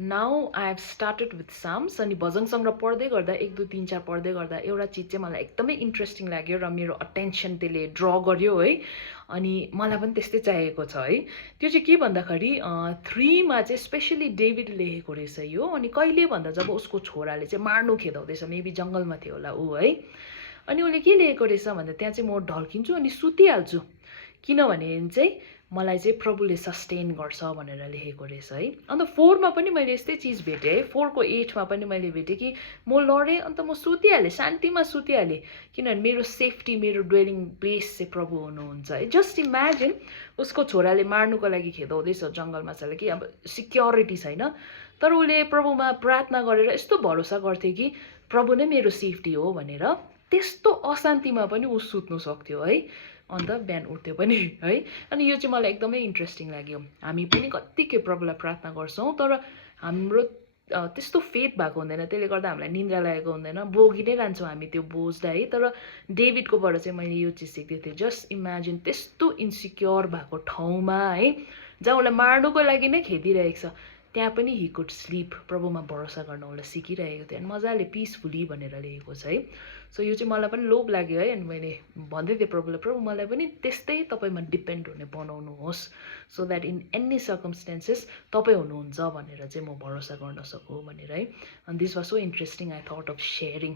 Now I have started with psalms अनि भजन सङ्ग्रह पढ्दै गर्दा 1 2 3 4 पढ्दै गर्दा एउटा चिज चाहिँ मलाई एकदमै इन्ट्रेस्टिङ लाग्यो र मेरो अटेन्सन त्यसले ड्र गर्यो है। अनि मलाई पनि त्यस्तै चाहिएको छ है। त्यो चाहिँ के भन्दाखेरि 3 मा चाहिँ स्पेसली डेभिड लेखेको रहेछ यो। अनि कहिले भन्दा जब उसको छोराले चाहिँ मार्नु खेदाउँदैछ, मेबी जङ्गलमा थियो होला ऊ है। अनि उसले के लेखेको रहेछ भन्दा त्यहाँ चाहिँ म ढल्किन्छु अनि सुतिहाल्छु, किनभने चाहिँ मलाई चाहिँ प्रभुले सस्टेन गर्छ भनेर लेखेको रहेछ है। अन्त 4 मा पनि मैले यस्तै चिज भेटेँ है। 4 को 8 मा पनि मैले भेटेँ कि म लडेँ अन्त म सुतिहालेँ, शान्तिमा सुतिहालेँ, किनभने मेरो सेफ्टी, मेरो ड्वेलिङ प्लेस चाहिँ प्रभु हुनुहुन्छ है। जस्ट इमेजिन उसको छोराले मार्नुको लागि खेदाउँदैछ जङ्गलमा छ कि अब सिक्योरिटी छैन, तर उसले प्रभुमा प्रार्थना गरेर यस्तो भरोसा गर्थ्यो कि प्रभु नै मेरो सेफ्टी हो भनेर। त्यस्तो अशान्तिमा पनि ऊ सुत्नु सक्थ्यो है। अन्त बिहान उठ्थ्यो पनि है। अनि यो चाहिँ मलाई एकदमै इन्ट्रेस्टिङ लाग्यो। हामी पनि कत्तिकै प्रभुलाई प्रार्थना गर्छौँ, तर हाम्रो त्यस्तो फेथ भएको हुँदैन, त्यसले गर्दा हामीलाई निन्द्रा लागेको हुँदैन, बोगी नै रहन्छौँ हामी त्यो बोझलाई है। तर डेभिडकोबाट चाहिँ मैले यो चिज सिक्दै थिएँ। जस्ट इमेजिन त्यस्तो इन्सिक्योर भएको ठाउँमा है, जहाँ उसलाई मार्नुको लागि नै खेदिरहेको छ, त्यहाँ पनि हि कुड स्लिप, प्रभुमा भरोसा गर्न उसलाई सिकिरहेको थियो। अनि मजाले पिसफुली भनेर लेखेको छ है। सो यो चाहिँ मलाई पनि लोभ लाग्यो है। अनि मैले भन्दै थिएँ प्रभुलाई, प्रभु मलाई पनि त्यस्तै तपाईँमा डिपेन्ड हुने बनाउनुहोस्, सो द्याट इन एनी सर्कमस्टेन्सेस तपाईँ हुनुहुन्छ भनेर चाहिँ म भरोसा गर्न सकूँ भनेर है। अनि this was so interesting, I thought of sharing